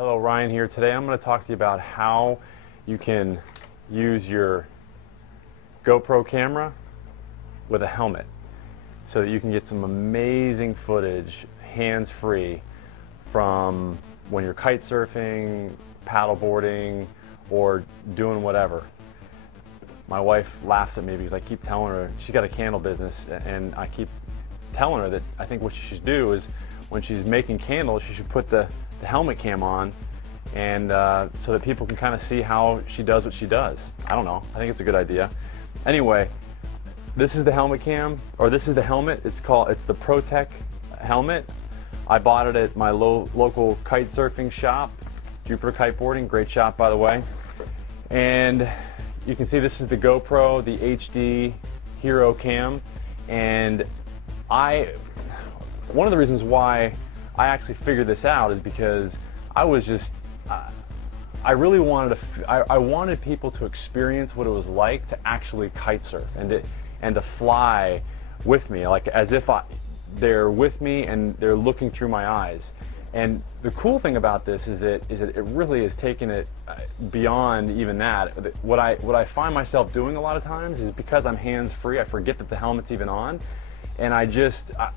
Hello, Ryan here. Today I'm going to talk to you about how you can use your GoPro camera with a helmet so that you can get some amazing footage hands-free from when you're kite surfing, paddleboarding, or doing whatever. My wife laughs at me because I keep telling her, she's got a candle business, and I keep telling her that I think what she should do is when she's making candles, she should put the helmet cam on, and so that people can kind of see how she does what she does. I don't know. I think it's a good idea. Anyway, this is the helmet cam, or this is the helmet. It's the ProTech helmet. I bought it at my local kite surfing shop, Jupiter Kiteboarding. Great shop, by the way. And you can see this is the GoPro, the HD Hero Cam, and one of the reasons why I actually figured this out is because I was just, I really wanted I wanted people to experience what it was like to actually kite surf and to fly with me, like as if they're with me and they're looking through my eyes. And the cool thing about this is that it really is taking it beyond even that. What I find myself doing a lot of times is because I'm hands-free, I forget that the helmet's even on. And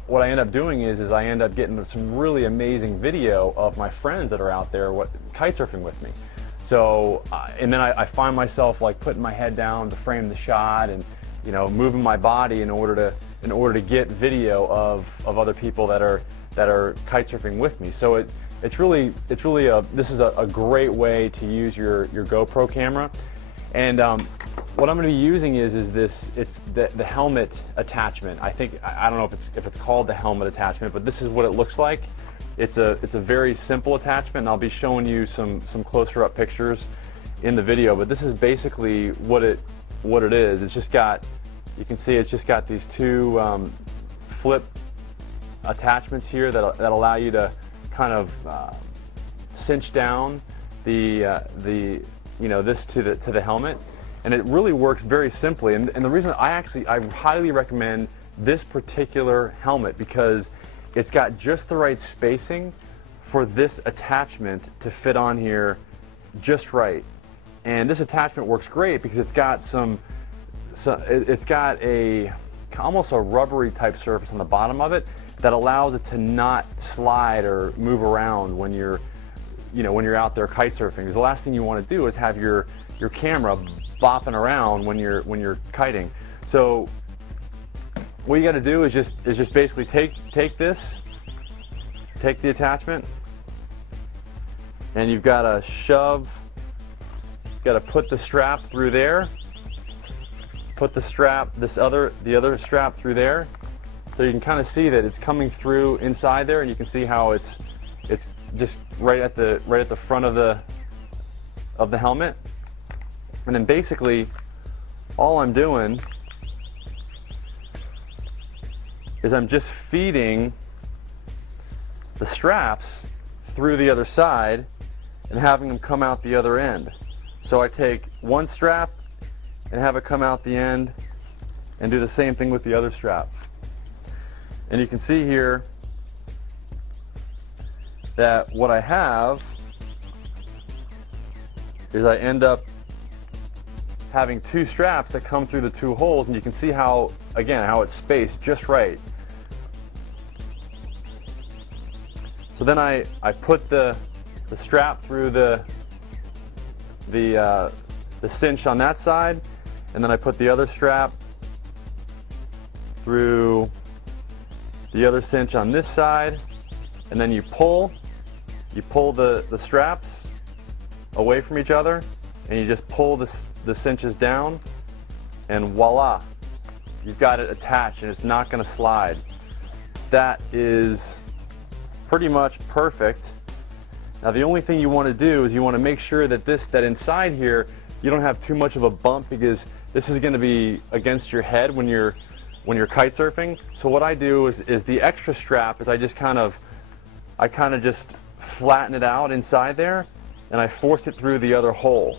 what I end up doing is I end up getting some really amazing video of my friends that are out there kite surfing with me. So, and then I find myself like putting my head down to frame the shot, and moving my body in order to get video of other people that are kite surfing with me. So this is a great way to use your GoPro camera. And what I'm going to be using it's the helmet attachment. I don't know if it's called the helmet attachment, but this is what it looks like. It's a very simple attachment, and I'll be showing you some closer up pictures in the video. But this is basically what it is. It's just got, you can see it's just got these two flip attachments here that allow you to kind of cinch down this to the helmet. And it really works very simply. And the reason I highly recommend this particular helmet, because it's got just the right spacing for this attachment to fit on here just right. And this attachment works great because it's got almost a rubbery type surface on the bottom of it that allows it to not slide or move around when you're out there kite surfing. Because the last thing you want to do is have your camera bopping around when you're kiting. So what you got to do is just basically take the attachment, and you've got to put the strap through there, put the other strap through there, so you can kind of see that it's coming through inside there, and you can see how it's just right at the front of the helmet. And then basically all I'm doing is I'm just feeding the straps through the other side and having them come out the other end. So I take one strap and have it come out the end, and do the same thing with the other strap. And you can see here that what I have is I end up having two straps that come through the two holes, and you can see how it's spaced just right. So then I put the strap through the cinch on that side, and then I put the other strap through the other cinch on this side, and then you pull the straps away from each other, and you just pull the cinches down, and voila, you've got it attached, and it's not going to slide. That is pretty much perfect. Now the only thing you want to do is you want to make sure that inside here you don't have too much of a bump, because this is going to be against your head when you're kite surfing. So what I do is the extra strap is I kind of just flatten it out inside there, and I force it through the other hole.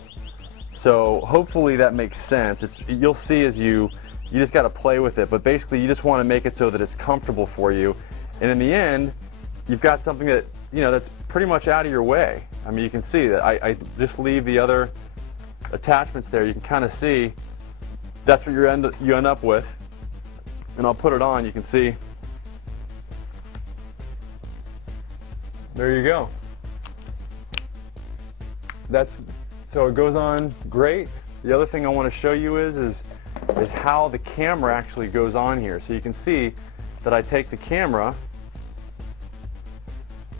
So hopefully that makes sense. You'll see as you just got to play with it, but basically you just want to make it so that it's comfortable for you. And in the end, you've got something that that's pretty much out of your way. I mean, you can see that I just leave the other attachments there. You can kind of see that's what you end up with. And I'll put it on. You can see. There you go. So it goes on great. The other thing I want to show you is how the camera actually goes on here. So you can see that I take the camera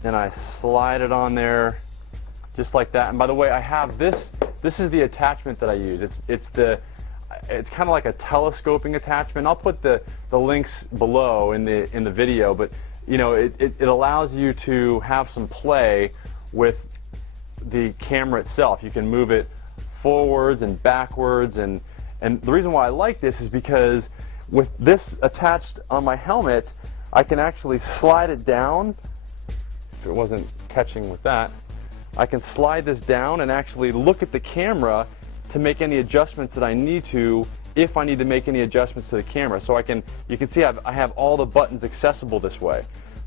and I slide it on there just like that. And by the way, I have this is the attachment that I use. It's kind of like a telescoping attachment. I'll put the links below in the video, but it allows you to have some play with the camera itself. You can move it forwards and backwards, and the reason why I like this is because with this attached on my helmet, I can actually slide it down. If it wasn't catching with that, I can slide this down and actually look at the camera to make any adjustments that I need to, if I need to make any adjustments to the camera. So you can see I have all the buttons accessible this way.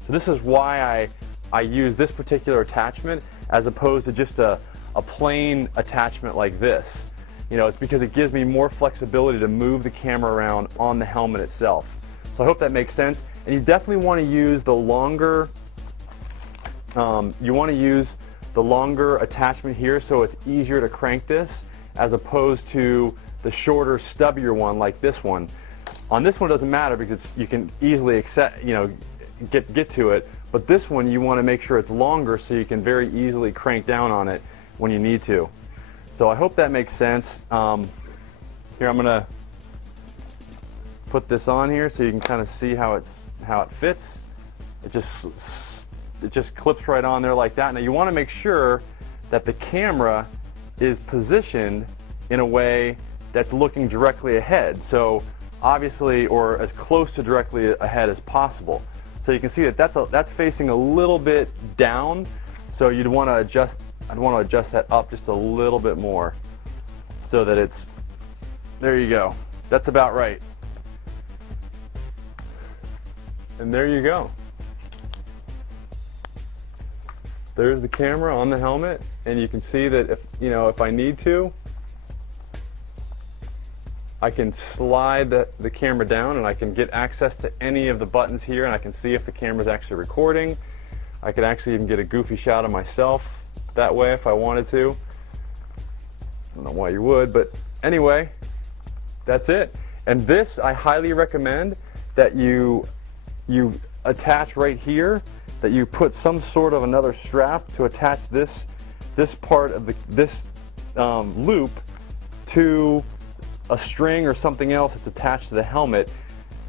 So this is why I use this particular attachment as opposed to just a plain attachment like this. It's because it gives me more flexibility to move the camera around on the helmet itself. So I hope that makes sense. And you definitely want to use the longer, attachment here, so it's easier to crank this as opposed to the shorter, stubbier one like this one. On this one it doesn't matter because you can easily get to it, but this one you want to make sure it's longer so you can very easily crank down on it when you need to. So I hope that makes sense. Here I'm gonna put this on here so you can kind of see how it fits. It just clips right on there like that. Now you want to make sure that the camera is positioned in a way that's looking directly ahead. So obviously, or as close to directly ahead as possible. So you can see that that's facing a little bit down. So I'd want to adjust that up just a little bit more so that it's, there you go. That's about right. And there you go. There's the camera on the helmet, and you can see that if I need to, I can slide the camera down and I can get access to any of the buttons here, and I can see if the camera's actually recording. I could actually even get a goofy shot of myself that way if I wanted to. I don't know why you would, but anyway, that's it. And this, I highly recommend that you attach right here, that you put some sort of another strap to attach this part of this loop to a string or something else that's attached to the helmet,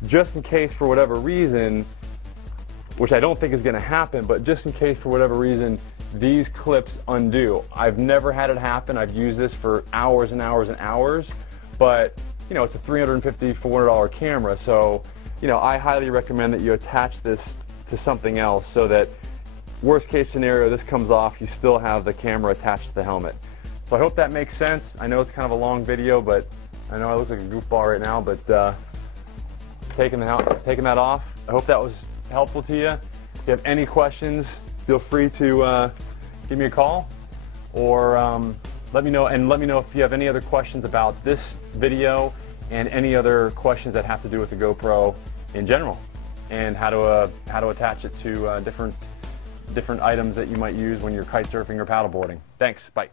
just in case for whatever reason, which I don't think is going to happen, but just in case for whatever reason these clips undo. I've never had it happen. I've used this for hours and hours and hours, but it's a $350, $400 camera, so I highly recommend that you attach this to something else so that worst case scenario, this comes off, you still have the camera attached to the helmet. So I hope that makes sense. I know it's kind of a long video, but I know I look like a goofball right now, but taking that off, I hope that was helpful to you. If you have any questions, feel free to give me a call or let me know if you have any other questions about this video and any other questions that have to do with the GoPro in general and how to attach it to different items that you might use when you're kite surfing or paddleboarding. Thanks, bye.